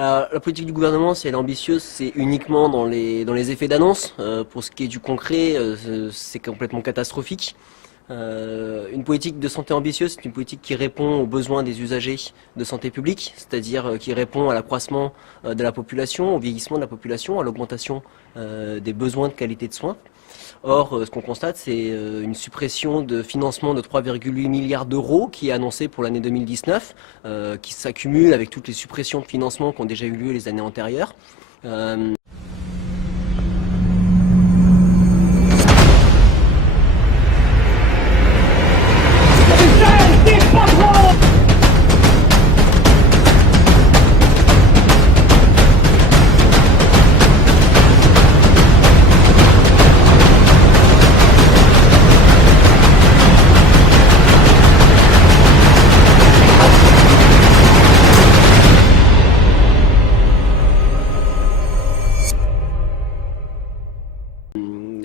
La politique du gouvernement, si elle est ambitieuse, c'est uniquement dans les effets d'annonce. Pour ce qui est du concret, c'est complètement catastrophique. Une politique de santé ambitieuse, c'est une politique qui répond aux besoins des usagers de santé publique, c'est-à-dire qui répond à l'accroissement de la population, au vieillissement de la population, à l'augmentation des besoins de qualité de soins. Or, ce qu'on constate, c'est une suppression de financement de 3,8 milliards d'euros qui est annoncée pour l'année 2019, qui s'accumule avec toutes les suppressions de financement qui ont déjà eu lieu les années antérieures. Euh,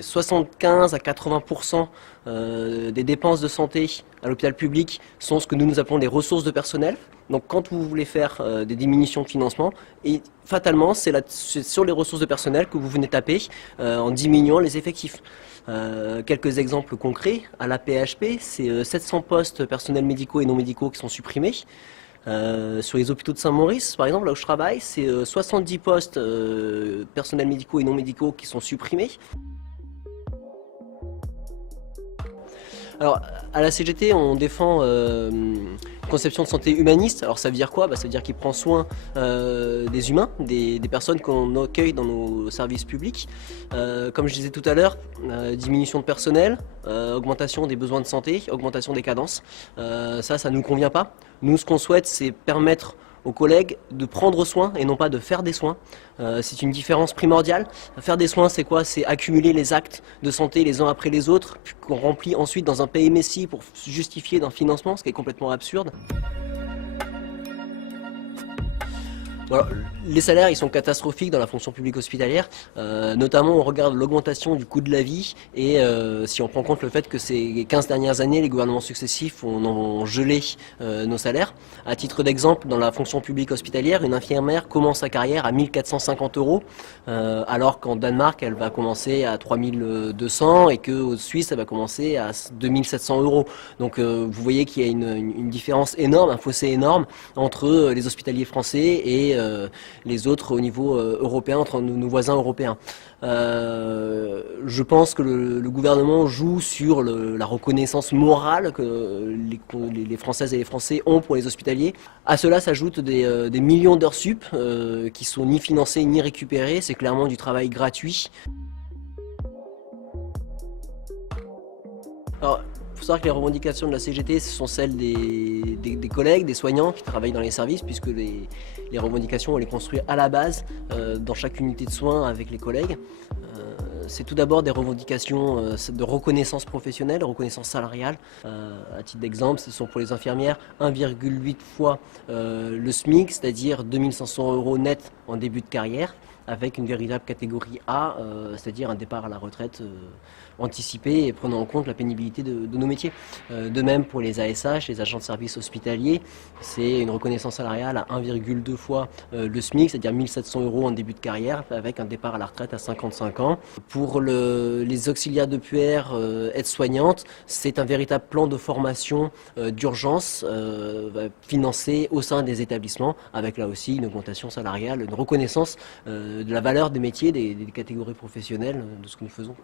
75 à 80% des dépenses de santé à l'hôpital public sont ce que nous appelons des ressources de personnel. Donc quand vous voulez faire des diminutions de financement, et fatalement c'est sur les ressources de personnel que vous venez taper en diminuant les effectifs. Quelques exemples concrets, à la PHP, c'est 700 postes personnels médicaux et non médicaux qui sont supprimés. Sur les hôpitaux de Saint-Maurice, par exemple, là où je travaille, c'est 70 postes personnels médicaux et non médicaux qui sont supprimés. Alors, à la CGT, on défend une conception de santé humaniste. Alors, ça veut dire quoi? Ça veut dire qu'il prend soin des humains, des personnes qu'on accueille dans nos services publics. Comme je disais tout à l'heure, diminution de personnel, augmentation des besoins de santé, augmentation des cadences. Ça ne nous convient pas. Nous, ce qu'on souhaite, c'est permettre aux collègues de prendre soin et non pas de faire des soins. C'est une différence primordiale. Faire des soins, c'est quoi? C'est accumuler les actes de santé les uns après les autres, qu'on remplit ensuite dans un PMSI pour justifier d'un financement, ce qui est complètement absurde. Voilà, les salaires ils sont catastrophiques dans la fonction publique hospitalière, notamment on regarde l'augmentation du coût de la vie et si on prend compte le fait que ces 15 dernières années les gouvernements successifs ont gelé nos salaires. À titre d'exemple, dans la fonction publique hospitalière, une infirmière commence sa carrière à 1450 euros alors qu'en Danemark elle va commencer à 3200 et qu'au Suisse elle va commencer à 2700 euros. Donc vous voyez qu'il y a une différence énorme, un fossé énorme entre les hospitaliers français et les autres au niveau européen, entre nos voisins européens. Je pense que le gouvernement joue sur la reconnaissance morale que les Françaises et les Français ont pour les hospitaliers. À cela s'ajoutent des millions d'heures sup qui sont ni financées ni récupérées. C'est clairement du travail gratuit. Alors, il faut savoir que les revendications de la CGT, ce sont celles des collègues, des soignants qui travaillent dans les services, puisque les revendications, on les construit à la base, dans chaque unité de soins avec les collègues. C'est tout d'abord des revendications de reconnaissance professionnelle, reconnaissance salariale. À titre d'exemple, ce sont pour les infirmières 1,8 fois le SMIC, c'est-à-dire 2500 euros net en début de carrière, avec une véritable catégorie A, c'est-à-dire un départ à la retraite anticipé et prenant en compte la pénibilité de nos métiers. De même pour les ASH, les agents de service hospitaliers, c'est une reconnaissance salariale à 1,2 fois le SMIC, c'est-à-dire 1700 euros en début de carrière, avec un départ à la retraite à 55 ans. Pour les auxiliaires de puer aides-soignantes, c'est un véritable plan de formation d'urgence financé au sein des établissements, avec là aussi une augmentation salariale, une reconnaissance de la valeur des métiers, des catégories professionnelles de ce que nous faisons.